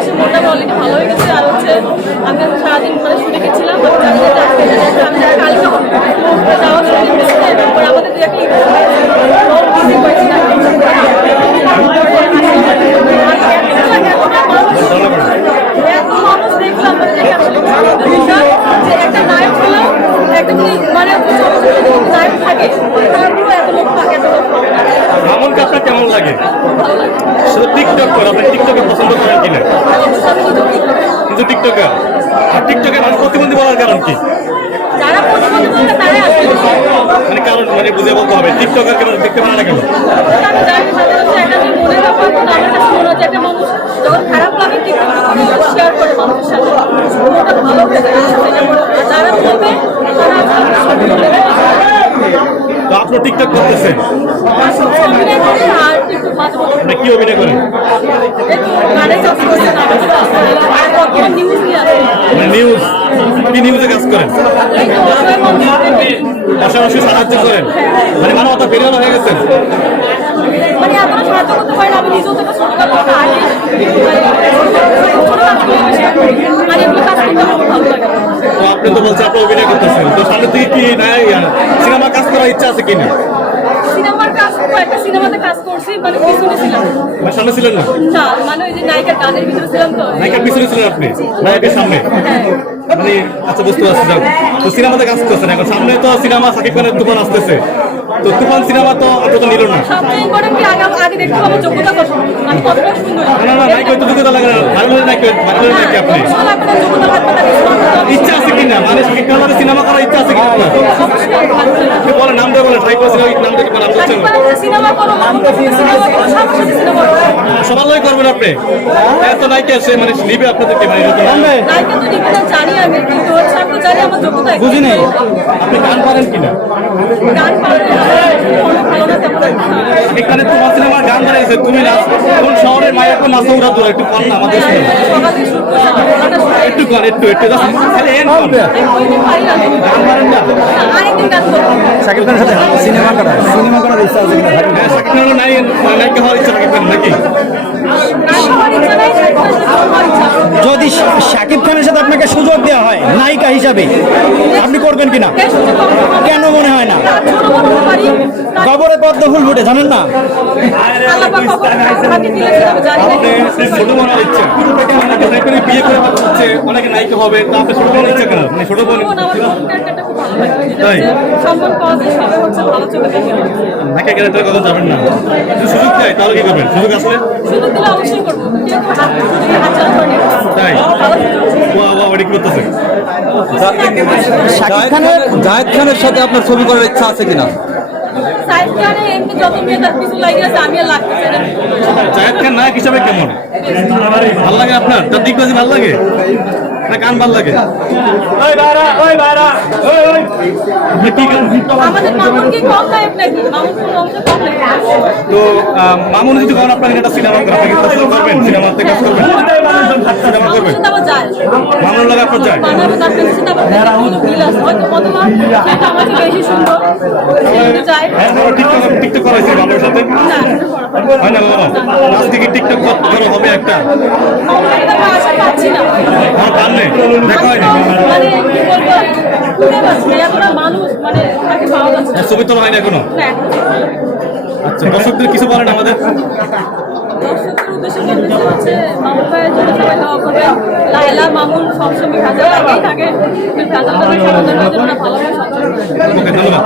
এসে মনটা অলরেডি ভালো হয়ে গেছে। আর হচ্ছে আমি সারাদিন মানে শুনে গেছিলাম আমি কালকে যাওয়ার সুযোগ পেয়েছি এবং আমাদের দু একটা ভিজিট করেছিলাম। এত মানুষ দেখলাম যে একটা নায়ক হলো একটা মানে নায়ক থাকে তারপরে এত লোক থাকে এত লোক মামুনকে আপনার কেমন লাগে? শুধু টিকটক করে, আপনি টিকটকে পছন্দ করেন কিনা? কিন্তু টিকটকার আর টিকটকে মানুষ প্রতিবন্ধী বলার কারণ কি? যারা প্রতিবন্ধী বলে তারাই আসবে মানে কারণ মানে বুঝে বলতে হবে টিকটকার কেন দেখতে পারে না কেন? একটা মনে ব্যাপার আমার কাছে মনে হচ্ছে একটা মানুষ যখন খারাপ লাগে টিকটক শেয়ার করে মানুষের সাথে ওটা ভালো হয়ে যায়। যারা বলবে তারা তো আপনি টিকটক করতেছেন, অভিনয় করে আর টিকটক মাঝে মধ্যে আপনি কি অভিনয় করেন? একটু গানে চাষ করছে আর কখনো নিউজ নিয়ে আসে মানে নিউজ, কি নিউজে কাজ করেন? এই তো অসহায় মানুষদের পাশাপাশি সাহায্য করেন, মানে মানবতা বেরিয়ে হয়ে গেছেন। মানে এতটা সাহায্য করতে পারি না। আমি নিজেও থেকে ছোটখাটো একটা আর্টিস্ট মানে এগুলো কাজ করতে আমার খুব ভালো লাগে। তো আপনি তো বলছেন আপনি অভিনয় করতেছেন, তো সামনে থেকে কি নাই সিনেমা কাজ করার ইচ্ছা আছে কিনা? সিনেমার কাজ একটা সিনেমাতে কাজ করছি মানে পিছনে ছিলাম মানে সামনে ছিলেন না? না মানে ওই যে নায়িকার গানের ভিতরে ছিলাম তো নায়িকার পিছনে ছিলেন আপনি, নায়কের সামনে মানে আচ্ছা বুঝতে পারছি। যাক, তো সিনেমাতে কাজ করছেন, এখন সামনে তো সিনেমা সাকিব খানের তুফান আসতেছে, তো তুফান সিনেমা তো আপনার তো নিল না। সবচেয়ে ইম্পর্টেন্ট কি আগে দেখতে হবে যোগ্যতা কত আমি কতটা সুন্দর না না নায়ক হয়তো যোগ্যতা লাগে না, ভালো নায়ক নাকি আপনি যোগ্যতা লাগবে না ইচ্ছা আছে কিনা, মানে সাকিব খানের সিনেমা করার ইচ্ছা আছে কিনা? বলে নামটা বলে ট্রাই করছেন, ওই নামটা কি নাম বলছেন? সিনেমা করো সিনেমা করো সবার সাথে সিনেমা করো সবার লয় করবেন আপনি, এত নায়িকা আছে মানে নিবে আপনাদেরকে, মানে এরকম নায়িকা তো নিবেদন জানি আমি কিন্তু হচ্ছে আমি জানি আমার যোগ্যতা বুঝি নাই। আপনি গান পারেন কিনা? গান পারলে ভালো না তেমন এখানে তোমার সিনেমার গান বানাইছে, তুমি নাচ কোন শহরের মায়ের কোন নাচা উড়া দূর একটু কর না আমাদের সিনেমা সকালে শুরু করতে একটু কর, একটু just খালি এন কর। গান পারেন না? আরেকদিন গান করবো শাকিব খানের সাথে সিনেমা করার ইচ্ছা আছে কিনা? হ্যাঁ, শাকিব খানের নাই নায়িকা হওয়ার ইচ্ছা রাখবেন নাকি? গান হওয়ার ইচ্ছা নাই হওয়ার ইচ্ছা যদি শাকিব খানের সাথে আপনাকে সুযোগ দেওয়া হয় নায়িকা হিসাবে, আপনি করবেন কিনা? কেন মনে হয় না? কবরে পদ্ম ফুল ফুটে, জানেন না? আপনি ছোট বোনের ইচ্ছা, মানে বিয়ে করে হচ্ছে অনেকে নায়িকা হবে, তা আপনি ছোট বোনের ইচ্ছা কেন? মানে ছোট বোন তাই সম্মান পাওয়া যায় সবাই হচ্ছে ভালো চোখে দেখে নাকি ক্যারেক্টার কথা যাবেন না, যদি সুযোগ দেয় তাহলে কি করবেন? সুযোগ আসলে সুযোগ দিলে অবশ্যই করবো কেউ হাত চালা করে তাই ওটা কি করতেছে? জায়েদ খানের সাথে আপনার ছবি করার ইচ্ছা আছে কিনা? সাইড গানে এমনি যত মেয়ে তার কিছু লাগে আছে আমি আর লাগতেছে না জায়েদ খান নায়ক হিসাবে কেমন ভাল লাগে আপনার? তার দিকবাজি ভাল লাগে না গান ভাল লাগে? আমাদের মামুন কি কম নায়ক নাকি মামুন কোন অংশ কম নায়ক তো মামুন যদি করেন আপনার একটা সিনেমা আপনি কি পছন্দ করবেন? সিনেমাতে কাজ করবেন? সিনেমা করবেন? আবার যায় মামুন লাগে আপনার যায়? বানাবে তার সাথে আবার কোনো মিল আছে হয়তো মতমা সেটা আমাকে বেশি সুন্দর সেটা যায় টিকটক করা হয়েছে মামুনের সাথে? না হয় না বাবা, আজকে কি টিকটক করা হবে একটা? মামুনকে তো আশা পাচ্ছি না আমার পান নেই, দেখা হয়নি। মানে কি বলবো বুঝতে পারছি না এতটা মানুষ মানে তাকে পাওয়া যাচ্ছে না ছবি তোলা হয়নি এখনো? না আচ্ছা, দর্শকদের কিছু বলেন আমাদের। দর্শকদের উদ্দেশ্যে বলতে হচ্ছে মামুন ভাইয়ের জন্য সবাই দোয়া করবেন। লায়লা মামুন সবসময় ভেজাল লাগেই থাকে ভেজালটা সমাধানের জন্য ভালোভাবে সচেতন ওকে, ধন্যবাদ।